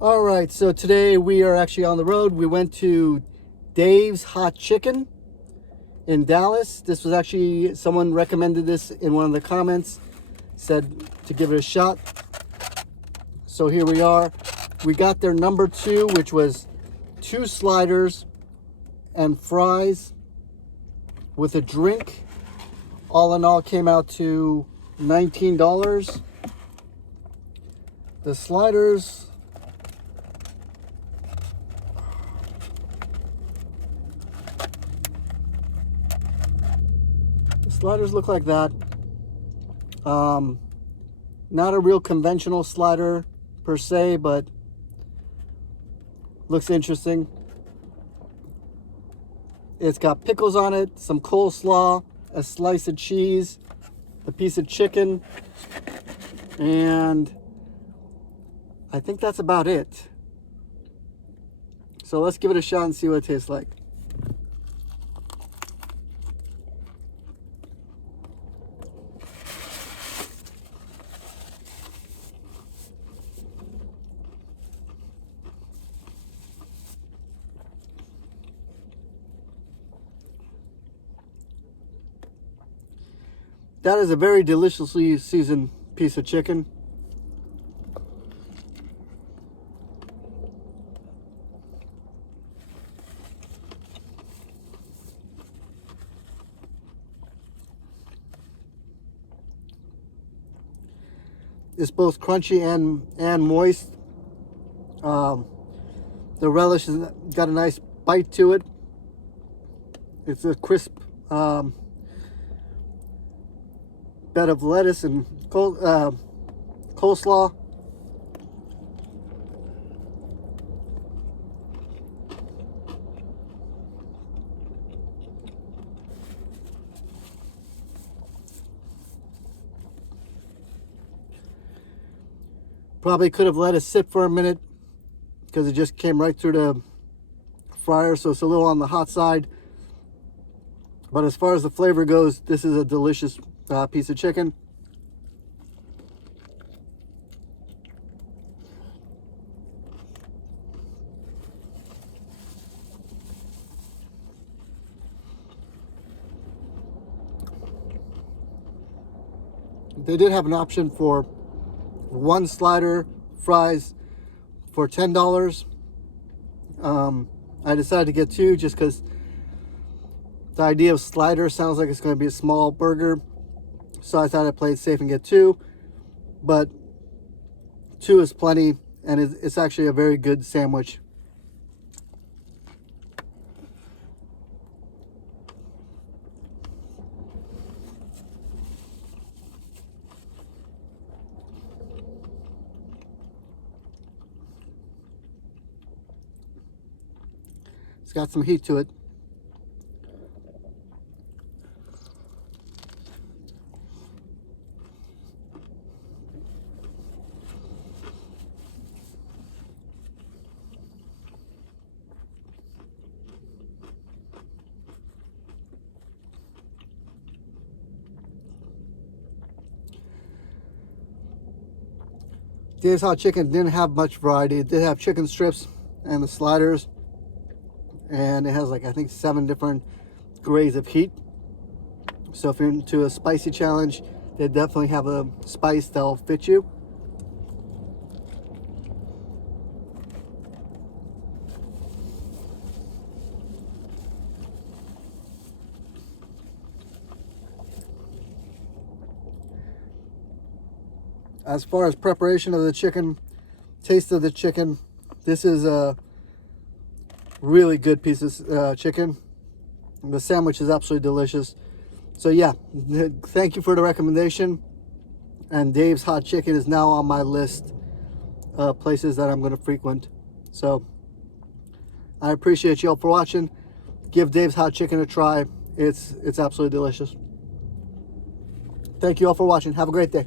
All right, so today we are actually on the road. We went to Dave's Hot Chicken in Dallas. This was actually, someone recommended this in one of the comments, said to give it a shot. So here we are. We got their number 2, which was 2 sliders and fries with a drink. All in all, came out to $19. The sliders, look like that. Not a real conventional slider per se, but looks interesting. It's got pickles on it, some coleslaw, a slice of cheese, a piece of chicken, and I think that's about it. So let's give it a shot and see what it tastes like. That is a very deliciously seasoned piece of chicken. It's both crunchy and moist. The relish has got a nice bite to it. It's a crisp bed of lettuce and coleslaw. Probably could have let it sit for a minute because it just came right through the fryer, so it's a little on the hot side. But as far as the flavor goes, this is a delicious piece of chicken. They did have an option for 1 slider fries for $10. I decided to get 2 just because the idea of slider sounds like it's going to be a small burger. So I thought I'd play it safe and get 2. But 2 is plenty, and it's actually a very good sandwich. It's got some heat to it. Dave's Hot Chicken didn't have much variety. It did have chicken strips and the sliders, and it has, like, I think 7 different grades of heat. So if you're into a spicy challenge, they definitely have a spice that'll fit you. As far as preparation of the chicken, taste of the chicken, this is a really good piece of chicken. The sandwich is absolutely delicious. So yeah, thank you for the recommendation. And Dave's Hot Chicken is now on my list of places that I'm going to frequent. So I appreciate you all for watching. Give Dave's Hot Chicken a try. It's absolutely delicious. Thank you all for watching. Have a great day.